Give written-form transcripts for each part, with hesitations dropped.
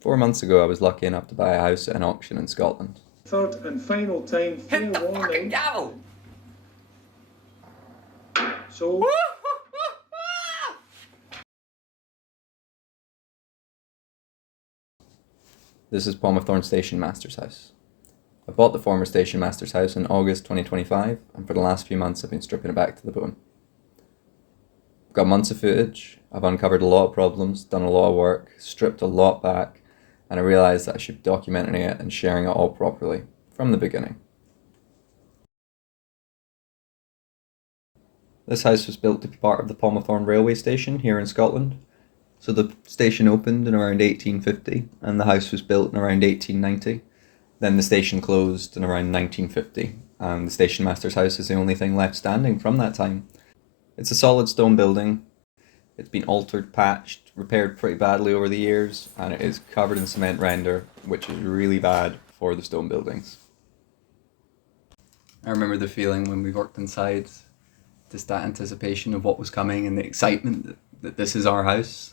4 months ago, I was lucky enough to buy a house at an auction in Scotland. Third and final time, Hit the fucking gavel! So This is Pomathorn Station Master's house. I bought the former Station Master's house in August 2025, and for the last few months I've been stripping it back to the bone. I've got months of footage, I've uncovered a lot of problems, done a lot of work, stripped a lot back, and I realised that I should be documenting it and sharing it all properly, from the beginning. This house was built to be part of the Pomathorn railway station here in Scotland. So the station opened in around 1850 and the house was built in around 1890. Then the station closed in around 1950 and the station master's house is the only thing left standing from that time. It's a solid stone building. It's been altered, patched, repaired pretty badly over the years, and it is covered in cement render, which is really bad for the stone buildings. I remember the feeling when we worked inside, just that anticipation of what was coming and the excitement that this is our house.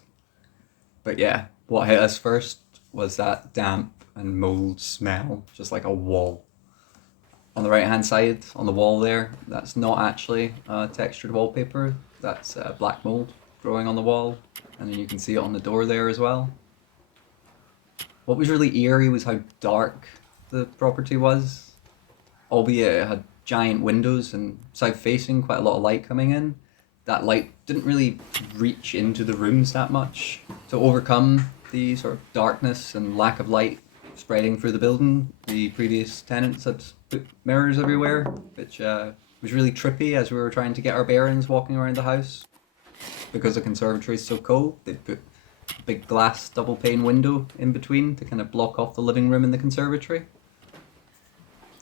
But yeah, what hit us first was that damp and mould smell, just like a wall. On the right hand side, on the wall there, that's not actually textured wallpaper, that's black mould growing on the wall, and then you can see it on the door there as well. What was really eerie was how dark the property was, albeit it had giant windows and south facing, quite a lot of light coming in. That light didn't really reach into the rooms that much. To overcome the sort of darkness and lack of light spreading through the building, the previous tenants had put mirrors everywhere, which was really trippy as we were trying to get our bearings walking around the house. Because the conservatory is so cold, they put a big glass double pane window in between to kind of block off the living room and the conservatory.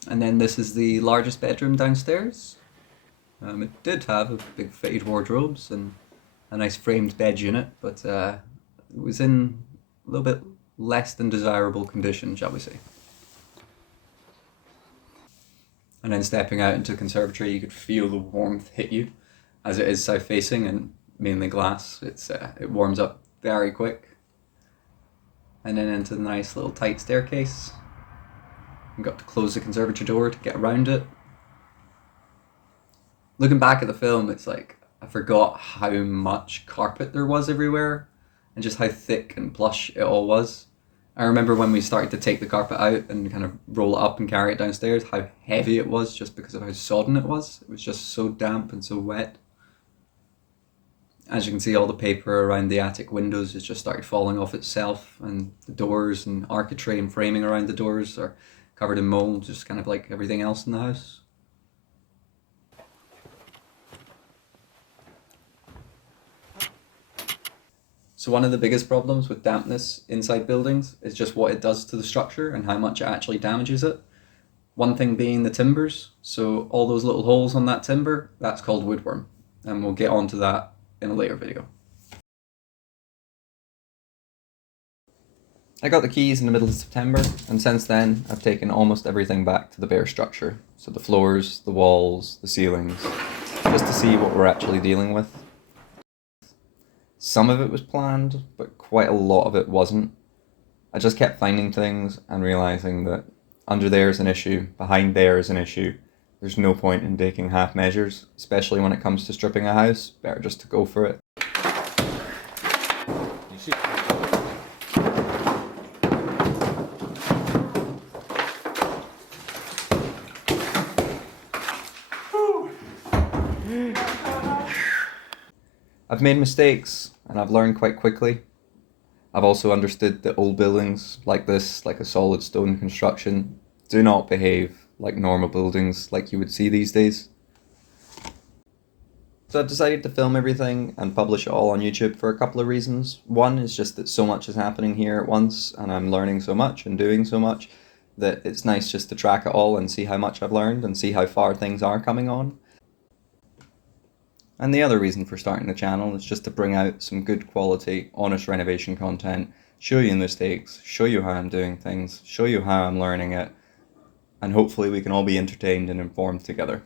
And then this is the largest bedroom downstairs. It did have big fitted wardrobes and a nice framed bed unit, but it was in a little bit less than desirable condition, shall we say. And then stepping out into the conservatory, you could feel the warmth hit you, as it is south facing and mainly glass. It warms up very quick. And then into the nice little tight staircase. We got to close the conservatory door to get around it. Looking back at the film, it's like I forgot how much carpet there was everywhere and just how thick and plush it all was. I remember when we started to take the carpet out and kind of roll it up and carry it downstairs, how heavy it was just because of how sodden it was. It was just so damp and so wet. As you can see, all the paper around the attic windows has just started falling off itself, and the doors and architrave and framing around the doors are covered in mold, just kind of like everything else in the house. So one of the biggest problems with dampness inside buildings is just what it does to the structure and how much it actually damages it. One thing being the timbers. So all those little holes on that timber, that's called woodworm. And we'll get onto that in a later video. I got the keys in the middle of September, and since then I've taken almost everything back to the bare structure. So the floors, the walls, the ceilings, just to see what we're actually dealing with. Some of it was planned, but quite a lot of it wasn't. I just kept finding things and realising that under there is an issue, behind there is an issue. There's no point in taking half measures, especially when it comes to stripping a house. Better just to go for it. I've made mistakes and I've learned quite quickly. I've also understood that old buildings like this, like a solid stone construction, do not behave like normal buildings like you would see these days. So I've decided to film everything and publish it all on YouTube for a couple of reasons. One is just that so much is happening here at once and I'm learning so much and doing so much that it's nice just to track it all and see how much I've learned and see how far things are coming on. And the other reason for starting the channel is just to bring out some good quality, honest renovation content, show you the mistakes, show you how I'm doing things, show you how I'm learning it, and hopefully we can all be entertained and informed together.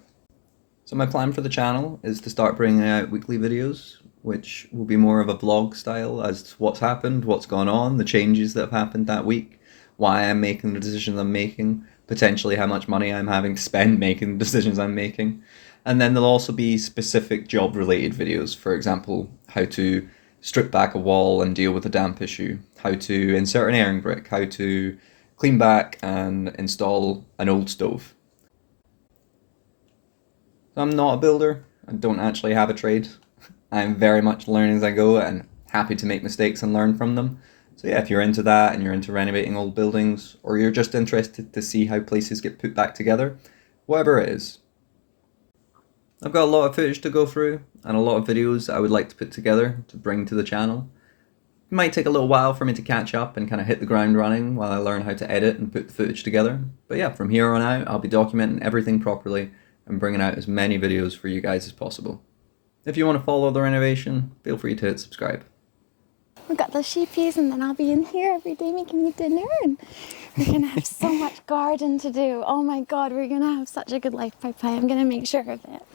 So my plan for the channel is to start bringing out weekly videos which will be more of a vlog style as to what's happened, what's gone on, the changes that have happened that week, why I'm making the decisions I'm making, potentially how much money I'm having to spend making the decisions I'm making. And then there'll also be specific job related videos, for example, how to strip back a wall and deal with a damp issue, how to insert an airing brick, how to clean back and install an old stove. I'm not a builder, I don't actually have a trade. I'm very much learning as I go and happy to make mistakes and learn from them. So yeah, if you're into that and you're into renovating old buildings, or you're just interested to see how places get put back together, whatever it is. I've got a lot of footage to go through and a lot of videos I would like to put together to bring to the channel. It might take a little while for me to catch up and kind of hit the ground running while I learn how to edit and put the footage together. But yeah, from here on out, I'll be documenting everything properly and bringing out as many videos for you guys as possible. If you want to follow the renovation, feel free to hit subscribe. We've got the sheepies, and then I'll be in here every day making me dinner, and we're gonna have so much garden to do. Oh my god, we're gonna have such a good life, Pai Pai. I'm gonna make sure of it.